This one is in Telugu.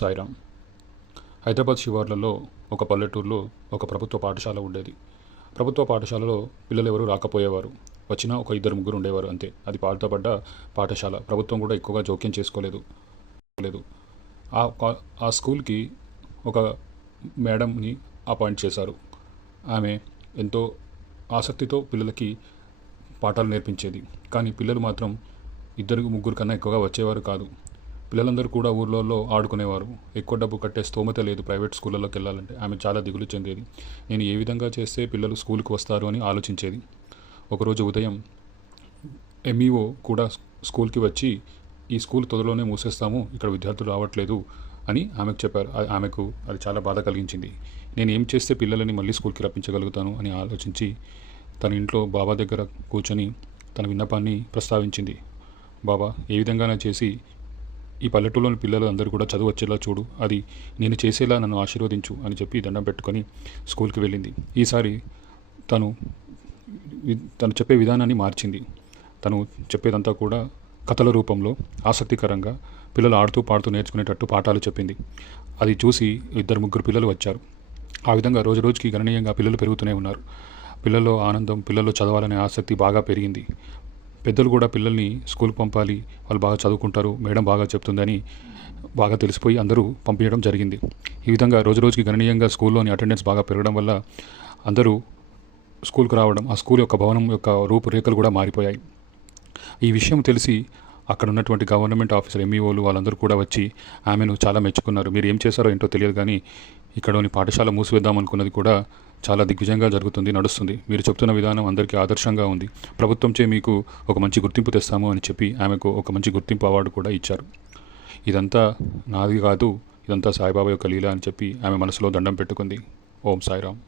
సాయిరామ్. హైదరాబాద్ శివార్లలో ఒక పల్లెటూరులో ఒక ప్రభుత్వ పాఠశాల ఉండేది. ప్రభుత్వ పాఠశాలలో పిల్లలు ఎవరు రాకపోయేవారు. వచ్చినా ఒక ఇద్దరు ముగ్గురు ఉండేవారు అంతే. అది పాడుతబడ్డ పాఠశాల. ప్రభుత్వం కూడా ఎక్కువగా జోక్యం చేసుకోలేదు. ఆ స్కూల్కి ఒక మేడంని అపాయింట్ చేశారు. ఆమె ఎంతో ఆసక్తితో పిల్లలకి పాఠాలు నేర్పించేది. కానీ పిల్లలు మాత్రం ఇద్దరు ముగ్గురు కన్నా ఎక్కువగా వచ్చేవారు కాదు. పిల్లలందరూ కూడా ఊర్లలో ఆడుకునేవారు. ఎక్కువ డబ్బు కట్టే స్తోమత లేదు ప్రైవేట్ స్కూళ్ళలోకి వెళ్ళాలంటే. ఆమె చాలా దిగులు చెందేది. నేను ఏ విధంగా చేస్తే పిల్లలు స్కూల్కి వస్తారు అని ఆలోచించేది. ఒకరోజు ఉదయం ఎంఈఓ కూడా స్కూల్కి వచ్చి, ఈ స్కూల్ త్వరలోనే మూసేస్తాము, ఇక్కడ విద్యార్థులు రావట్లేదు అని ఆమెకు చెప్పారు. ఆమెకు అది చాలా బాధ కలిగించింది. నేను ఏం చేస్తే పిల్లలని మళ్ళీ స్కూల్కి రప్పించగలుగుతాను అని ఆలోచించి తన ఇంట్లో బాబా దగ్గర కూర్చొని తన విన్నపాన్ని ప్రస్తావించింది. బాబా, ఏ విధంగానే చేసి ఈ పల్లెటూరులోని పిల్లలు అందరూ కూడా చదువు వచ్చేలా చూడు, అది నేను చేసేలా నన్ను ఆశీర్వదించు అని చెప్పి దండం పెట్టుకొని స్కూల్కి వెళ్ళింది. ఈసారి తను చెప్పే విధానాన్ని మార్చింది. తను చెప్పేదంతా కూడా కథల రూపంలో ఆసక్తికరంగా పిల్లలు ఆడుతూ పాడుతూ నేర్చుకునేటట్టు పాఠాలు చెప్పింది. అది చూసి ఇద్దరు ముగ్గురు పిల్లలు వచ్చారు. ఆ విధంగా రోజు రోజుకి గణనీయంగా పిల్లలు పెరుగుతూనే ఉన్నారు. పిల్లల్లో ఆనందం, పిల్లల్లో చదవాలనే ఆసక్తి బాగా పెరిగింది. పెద్దలు కూడా పిల్లల్ని స్కూల్కి పంపాలి, వాళ్ళు బాగా చదువుకుంటారు, మేడం బాగా చెప్తుందని బాగా తెలిసిపోయి అందరూ పంపించడం జరిగింది. ఈ విధంగా రోజు రోజుకి గణనీయంగా స్కూల్లోని అటెండెన్స్ బాగా పెరగడం వల్ల అందరూ స్కూల్కి రావడం, ఆ స్కూల్ యొక్క భవనం యొక్క రూపురేఖలు కూడా మారిపోయాయి. ఈ విషయం తెలిసి అక్కడ ఉన్నటువంటి గవర్నమెంట్ ఆఫీసర్, ఎంఈఓలు వాళ్ళందరూ కూడా వచ్చి ఆమెను చాలా మెచ్చుకున్నారు. మీరు ఏం చేశారో ఏంటో తెలియదు, కానీ ఇక్కడోని పాఠశాల మూసివేద్దాం అనుకున్నది కూడా చాలా దిగ్విజయంగా జరుగుతుంది, నడుస్తుంది. మీరు చెప్తున్న విధానం అందరికీ ఆదర్శంగా ఉంది. ప్రభుత్వంచే మీకు ఒక మంచి గుర్తింపు తెస్తాము అని చెప్పి ఆమెకు ఒక మంచి గుర్తింపు అవార్డు కూడా ఇచ్చారు. ఇదంతా నాది కాదు, ఇదంతా సాయిబాబా యొక్క లీల అని చెప్పి ఆమె మనసులో దండం పెట్టుకుంది. ఓం సాయిరామ్.